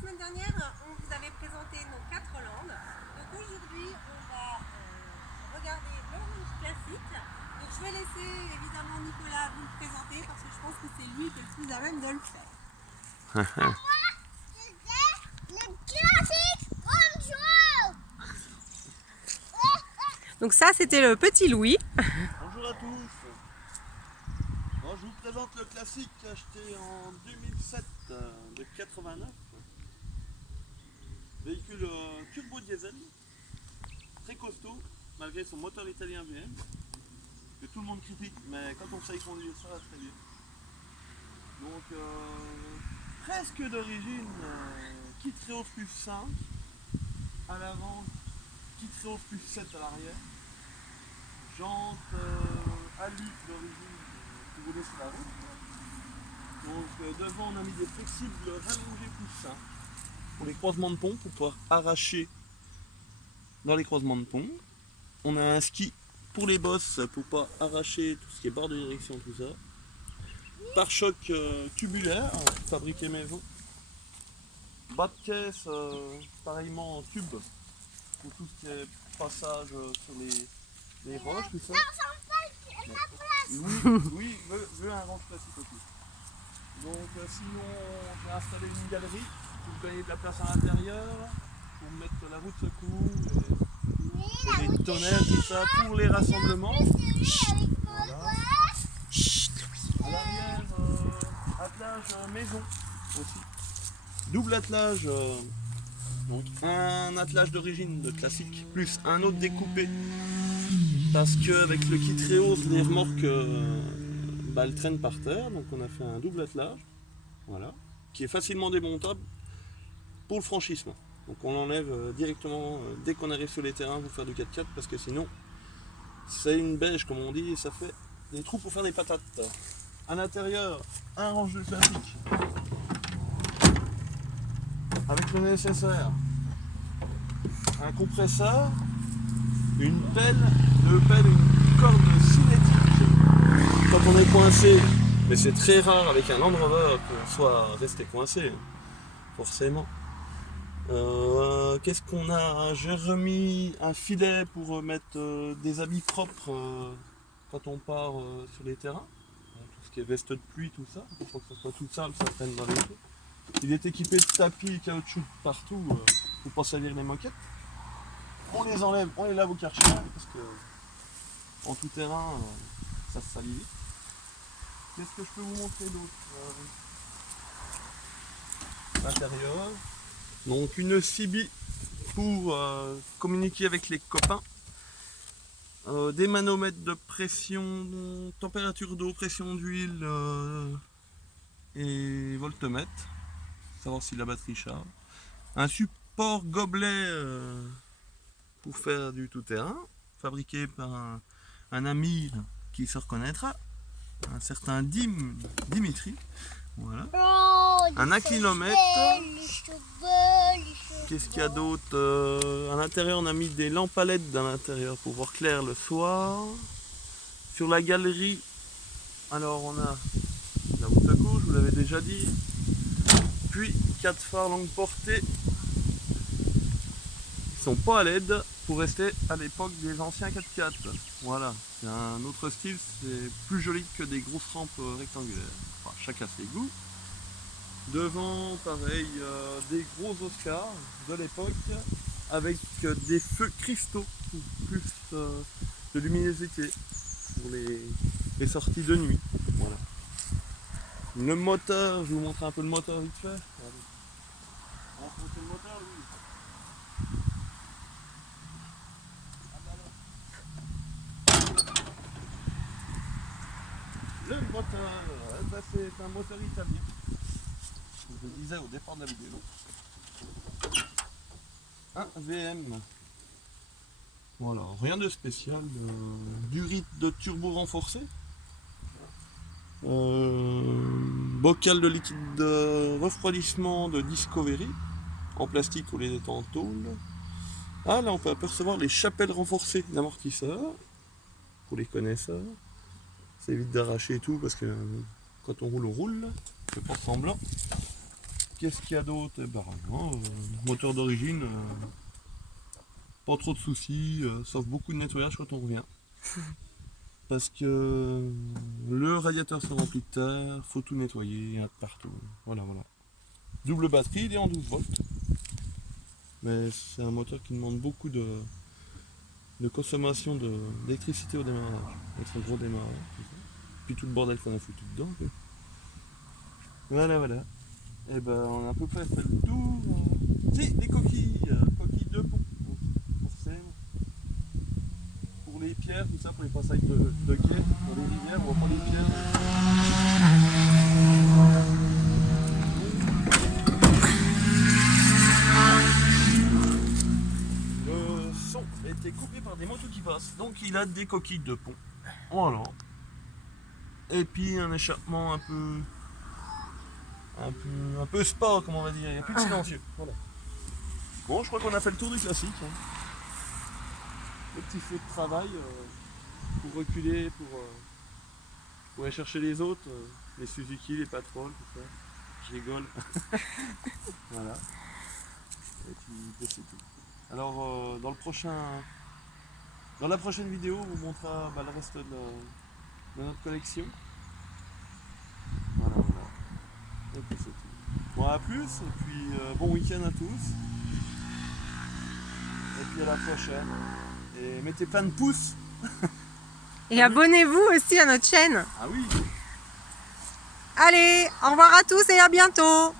semaine dernière, on vous avait présenté nos 4 Landes. Donc aujourd'hui, on va regarder l'Orange classique. Donc je vais laisser évidemment Nicolas vous le présenter parce que je pense que c'est lui qui est le plus à même de le faire. Donc ça, c'était le petit Louis. Bonjour à tous. Bon, je vous présente le classique acheté en 2007 de 89. Véhicule turbo diesel, très costaud, malgré son moteur italien VM, que tout le monde critique, mais quand on sait conduire ça va très bien. Donc presque d'origine kit Reos plus 5 à l'avant, kit Reos plus 7 à l'arrière, jantes alu d'origine qui roulaient sur la route. Donc devant on a mis des flexibles rallongés plus 5 pour les croisements de pont, pour pouvoir arracher dans les croisements de pont. On a un ski pour les bosses pour pas arracher tout ce qui est bord de direction, tout ça. Pare-choc tubulaire, fabriqué maison. Bas de caisse, pareillement en tube pour tout ce qui est passage sur les roches, tout ça. Oui, veut un range classique aussi. Donc sinon, j'ai installé une galerie pour gagner de la place à l'intérieur, pour mettre la roue de secours, et les tonnerres, tout ça, pour les rassemblements. Voilà. À l'arrière, attelage maison aussi. Double attelage, donc un attelage d'origine de classique, plus un autre découpé. Parce qu'avec le kit Reos, les remorques elles traînent par terre, donc on a fait un double attelage, voilà, qui est facilement démontable pour le franchissement. Donc on l'enlève directement dès qu'on arrive sur les terrains pour faire du 4x4, parce que sinon c'est une bêche comme on dit et ça fait des trous pour faire des patates. À l'intérieur, un range de classique avec le nécessaire, un compresseur, une pelle, une corde cinétique quand on est coincé, mais c'est très rare avec un Land Rover qu'on soit resté coincé, forcément. Qu'est-ce qu'on a? J'ai remis un filet pour mettre des habits propres quand on part sur les terrains. Tout ce qui est veste de pluie, tout ça. Il faut que ça soit tout sale, ça traîne dans les trous. Il est équipé de tapis et caoutchouc partout pour pas salir les moquettes. On les enlève, on les lave au Karcher parce que en tout terrain, ça se salit vite. Qu'est-ce que je peux vous montrer d'autre? L'intérieur. Donc une CB pour communiquer avec les copains. Des manomètres de pression, température d'eau, pression d'huile et voltmètre. Savoir si la batterie charge. Un support gobelet pour faire du tout-terrain, fabriqué par un ami qui se reconnaîtra, un certain Dimitri. Voilà. Un inclinomètre. Qu'est-ce qu'il y a d'autre? À l'intérieur, on a mis des lampes à LED à l'intérieur pour voir clair le soir. Sur la galerie, alors on a la roue de secours, je vous l'avais déjà dit. Puis 4 phares longue portée. Ils sont pas à LED pour rester à l'époque des anciens 4x4. Voilà, c'est un autre style, c'est plus joli que des grosses rampes rectangulaires. Enfin, chacun ses goûts. Devant, pareil, des gros Oscars de l'époque avec des feux cristaux pour plus de luminosité pour les sorties de nuit. Voilà. Le moteur, je vous montre un peu le moteur vite fait. Regardez. On va monter le moteur, oui. Le moteur, c'est un moteur italien. Je le disais au départ de la vidéo. Un VM. Voilà, rien de spécial. Du rythme de turbo renforcé. Bocal de liquide de refroidissement de Discovery. En plastique au lieu d'être en tôle. Ah, là on peut apercevoir les chapelles renforcées d'amortisseurs. Pour les connaisseurs. Ça évite d'arracher et tout parce que quand on roule, on fait pas semblant. Qu'est-ce qu'il y a d'autre? Eh ben, rien, moteur d'origine, pas trop de soucis, sauf beaucoup de nettoyage quand on revient. Parce que le radiateur se remplit de terre, faut tout nettoyer, il y en a de partout. Voilà, voilà. Double batterie, il est en 12 volts. Mais c'est un moteur qui demande beaucoup de consommation d'électricité au démarrage. Avec son gros démarrage. Puis tout le bordel qu'on a foutu dedans. Quoi. Voilà, voilà. Et ben on a à peu près fait le tour. Si, des coquilles, coquilles de pont. Pour Seine. Pour les pierres, tout ça, pour les passages de quai, pour les rivières, on va prendre les pierres. Le son a été coupé par des motos qui passent, donc il a des coquilles de pont. Voilà. Et puis un échappement un peu sport, comme on va dire, il n'y a plus de silencieux. Voilà. Bon, je crois qu'on a fait le tour du classique. Hein. Le petit feu de travail pour reculer, pour aller chercher les autres, les Suzuki, les Patrol, tout ça. Je rigole. Voilà. Et puis c'est tout. Alors dans la prochaine vidéo, on vous montrera le reste de notre collection. Voilà, voilà. Et puis c'est tout. Bon, à plus, et puis bon week-end à tous. Et puis à la prochaine. Et mettez plein de pouces. Et abonnez-vous aussi à notre chaîne. Ah oui. Allez, au revoir à tous et à bientôt.